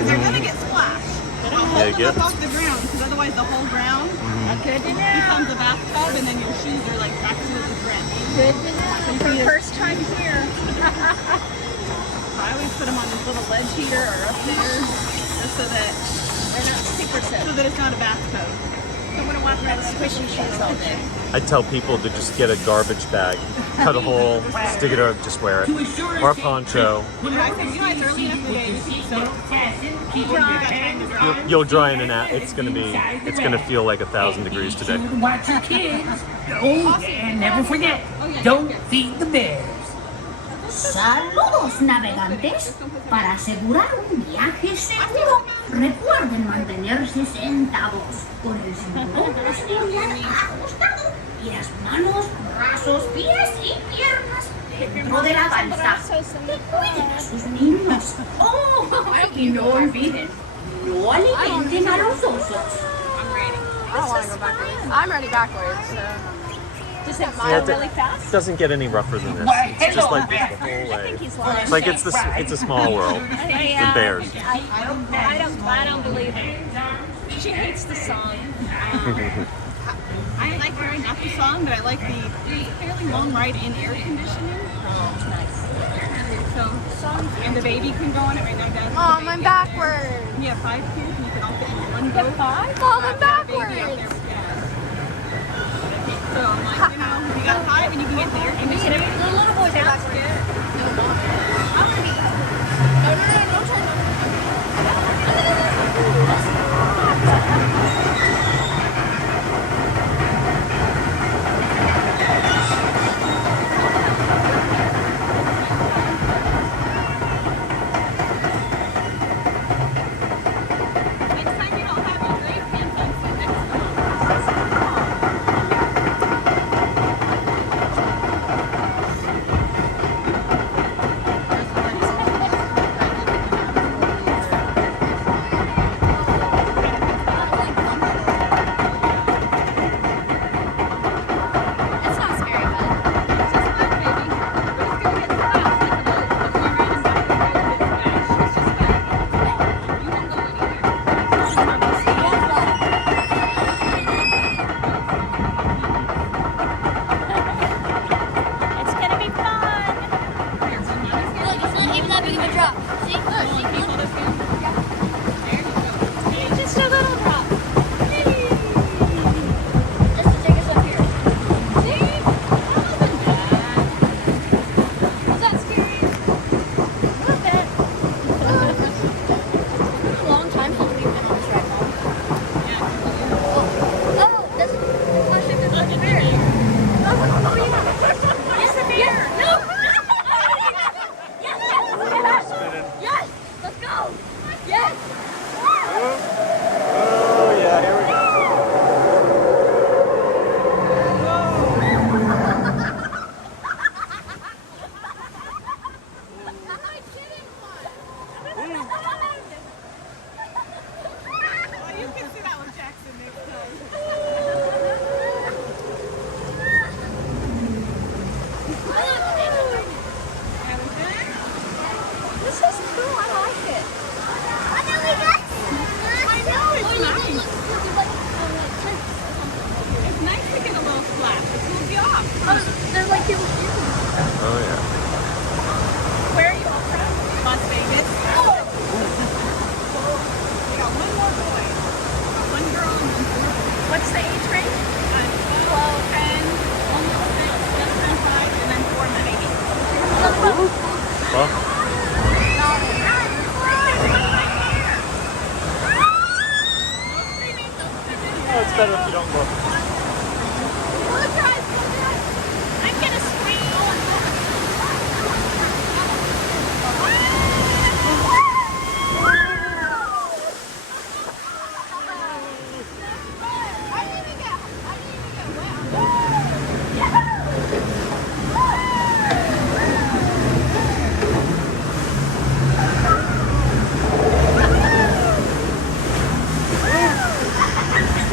Because they're gonna get splashed. Hold them up off the ground, because otherwise the whole ground becomes a bathtub, and then your shoes are like back to the brand. Good to know. For first time here. I always put them on this little ledge here or up there, just so that it's not a bathtub. I'm gonna walk around squishing shoes all day. I tell people to just get a garbage bag, cut a hole, stick it up, just wear it, or a poncho. I said, you know, it's early enough in the day to see, so You'll dry in and out. It's gonna feel like 1,000 degrees today. Watch your kids. Oh, and never forget, don't feed the bears. Saludos navegantes. Para asegurar un viaje seguro, recuerden mantenerse sentados con el cinturón de seguridad ajustado y las manos, brazos, pies y piernas dentro de la balsa. Que cuiden a sus niños. Oh, y no olviden, no alimenten a los osos. I don't want to go backwards. I'm ready backwards, so. Just hit mile really fast? It doesn't get any rougher than this. It's just like this the whole way. It's like it's a small world with bears. I don't believe it. She hates the song. I like hearing not the song, but I like the fairly long ride in air conditioning. Oh, it's nice. So, and the baby can go on it right now, Dad. Mom, I'm backwards. You have 5 kids, and you can all fit in one boat. 5? Mom, I'm backwards. So I'm like, you know, if you got 5 and you can get the air conditioning. The little boys are backwards. It's better if you don't look. I'm gonna scream.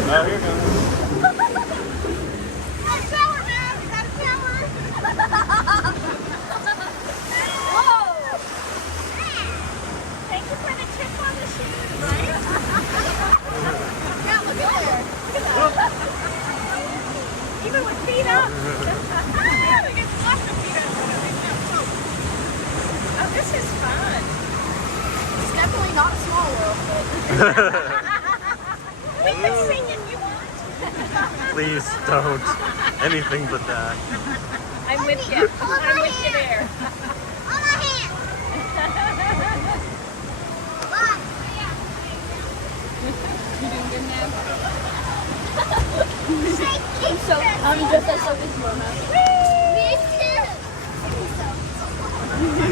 Oh, here it goes. Yeah, look at there. Look at that. Even with feet up. We get lots of feet up. Oh, this is fun. It's definitely not Small World, but we can sing if you want. Please don't. Anything but that. I'm with you. I'm with you there. On my hand. Look. You doing good, man? I'm just as this Mona. Me too.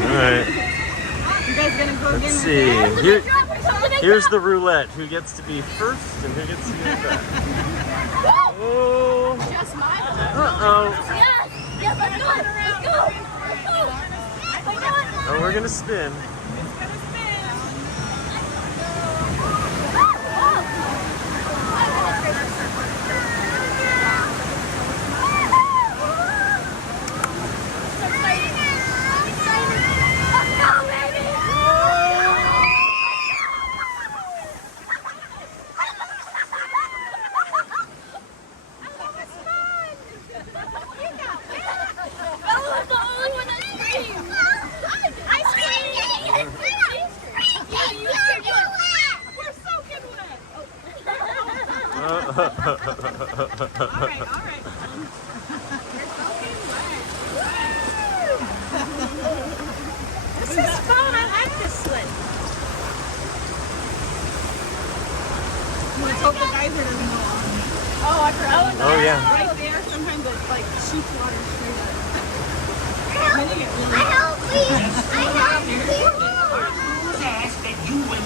Alright. You guys gonna go Let's again? see. Here's the roulette. Who gets to be first and who gets to be back? Oh. Just mine. Uh-oh. Yes. Yes, let's go. Let's go. Let's go. Oh, we're gonna spin. Alright. This is fun. I like this sled. Let's hope the geyser doesn't go on. Oh, I forgot. Oh, yeah. Right there, sometimes it like shoots water straight up. And then you get really I help, please. I help, please. Who's asked that you will